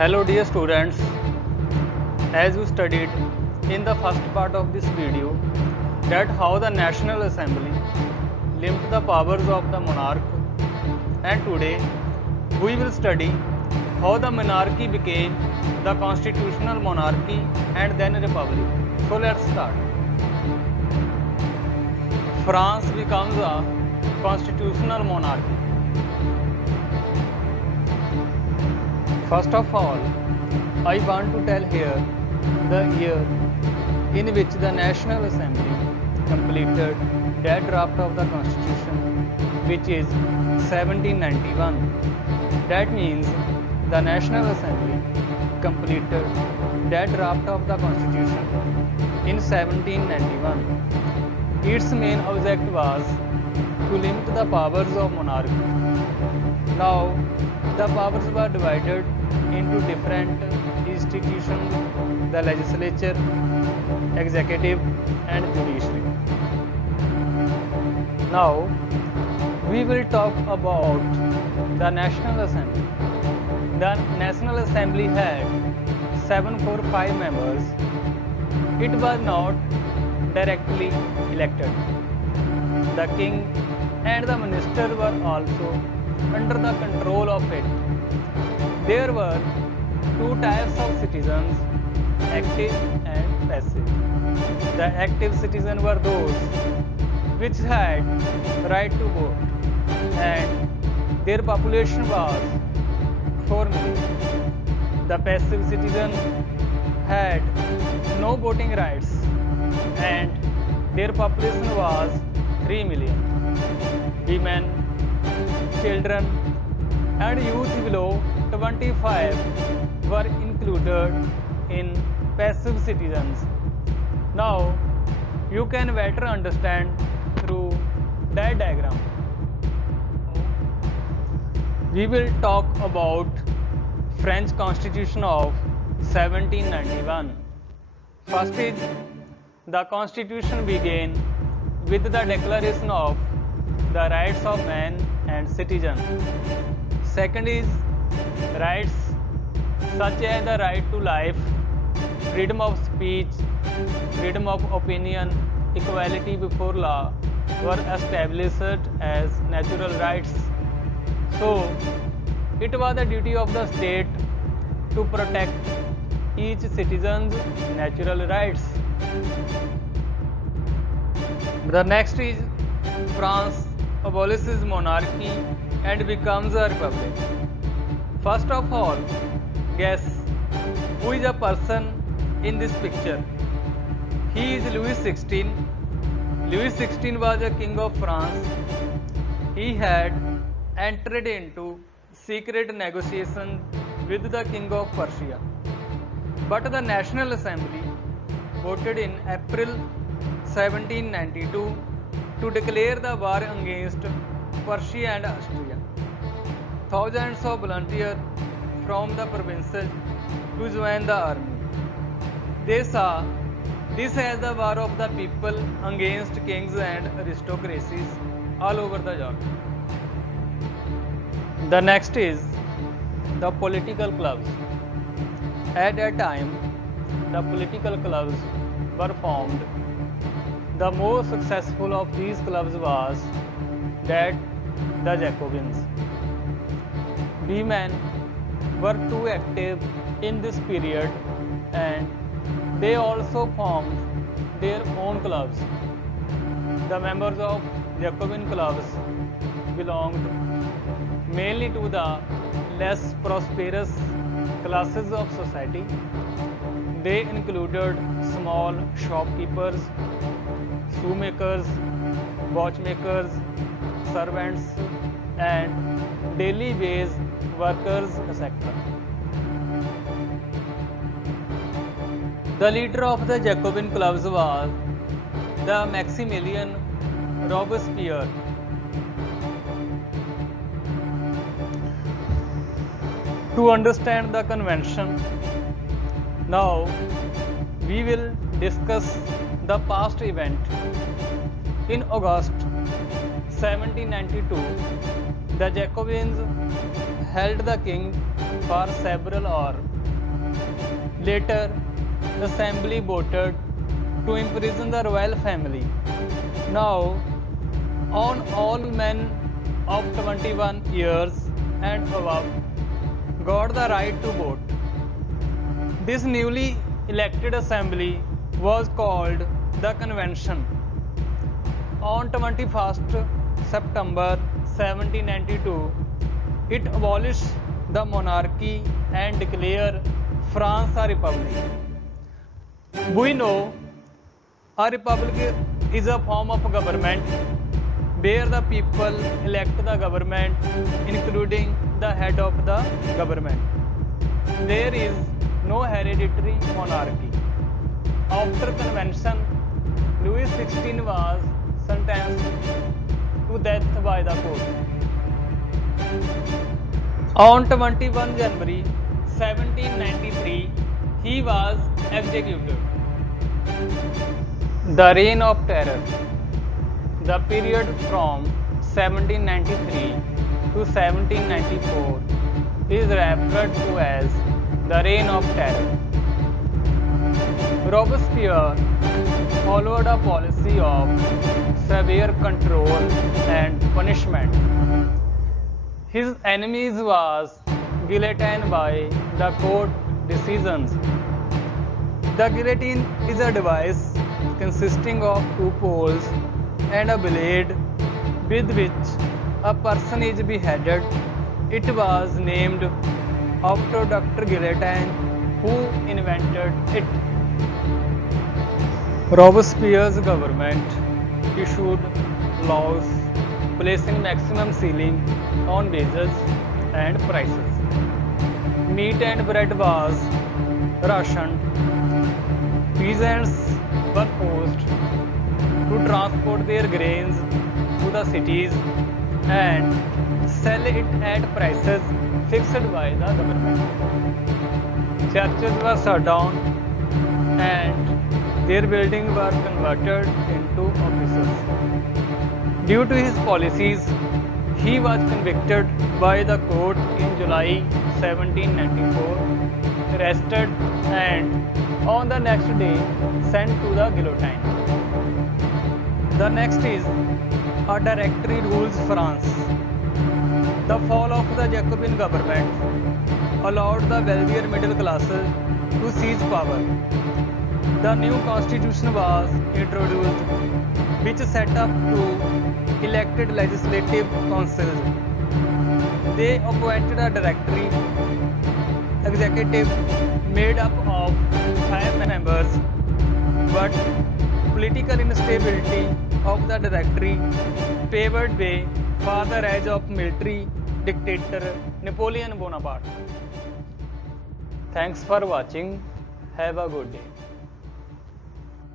Hello dear students, as you studied in the first part of this video that how the National Assembly limit the powers of the monarch, and today we will study how the monarchy became the constitutional monarchy and then a republic. So let's start. France becomes a constitutional monarchy. First of all, I want to tell here the year in which the National Assembly completed that draft of the Constitution, which is 1791. That means the National Assembly completed that draft of the Constitution in 1791. Its main object was to limit the powers of monarchy. Now, the powers were divided into different institutions: the legislature, executive, and judiciary. Now, we will talk about the National Assembly. The National Assembly had 745 members. It was not directly elected. The king and the minister were also under the control of it. There were two types of citizens, active and passive. The active citizens were those which had right to vote, and their population was 4 million. The passive citizen had no voting rights, and their population was 3 million. Women, children, and youth below 25 were included in passive citizens. Now, you can better understand through that diagram. We will talk about French Constitution of 1791. First is the Constitution began with the Declaration of the Rights of Man and Citizen. Second is rights such as the right to life, freedom of speech, freedom of opinion, equality before law were established as natural rights. So, it was the duty of the state to protect each citizen's natural rights. The next is France abolishes monarchy and becomes a republic. First of all, guess who is a person in this picture? He is Louis XVI. Louis XVI was a king of France. He had entered into secret negotiations with the king of Persia. But the National Assembly voted in April 1792 to declare the war against Persia and Austria. Thousands of volunteers from the provinces to join the army. They saw this as the war of the people against kings and aristocracies all over the Europe. The next is the political clubs. At that time, the political clubs were formed. The most successful of these clubs was that the Jacobins. Women were too active in this period, and they also formed their own clubs. The members of Jacobin clubs belonged mainly to the less prosperous classes of society. They included small shopkeepers, shoemakers, watchmakers, servants, and daily wage workers, etc. The leader of the Jacobin clubs was the Maximilien Robespierre. To understand the convention, now we will discuss the past event. In August 1792, the Jacobins held the king for several hours Later, the assembly voted to imprison the royal family. Now, on all men of 21 years and above got the right to vote. This newly elected assembly was called the Convention. On 21st September 1792, it abolished the monarchy and declared France a republic. We know a republic is a form of government where the people elect the government, including the head of the government. There is no hereditary monarchy. After convention, Louis XVI was sentenced to death by the court. On 21 January 1793, he was executed. The Reign of Terror. The period from 1793 to 1794 is referred to as the Reign of Terror. Robespierre followed a policy of severe control and punishment. His enemies was guillotined by the court decisions. The guillotine is a device consisting of two poles and a blade with which a person is beheaded. It was named after Dr. Guillotine, who invented it. Robespierre's government issued laws placing maximum ceiling on wages and prices. Meat and bread was rationed. Peasants were forced to transport their grains to the cities and sell it at prices fixed by the government. Churches were shut down and their buildings were converted into offices. Due to his policies, he was convicted by the court in July 1794, arrested, and on the next day sent to the guillotine. The next is a directory rules France. The fall of the Jacobin government allowed the wealthier middle classes to seize power. The new constitution was introduced, which set up two elected legislative councils. They appointed a directory executive made up of 5 members, but political instability of the directory paved way for the rise of military dictator Napoleon Bonaparte. Thanks for watching. Have a good day.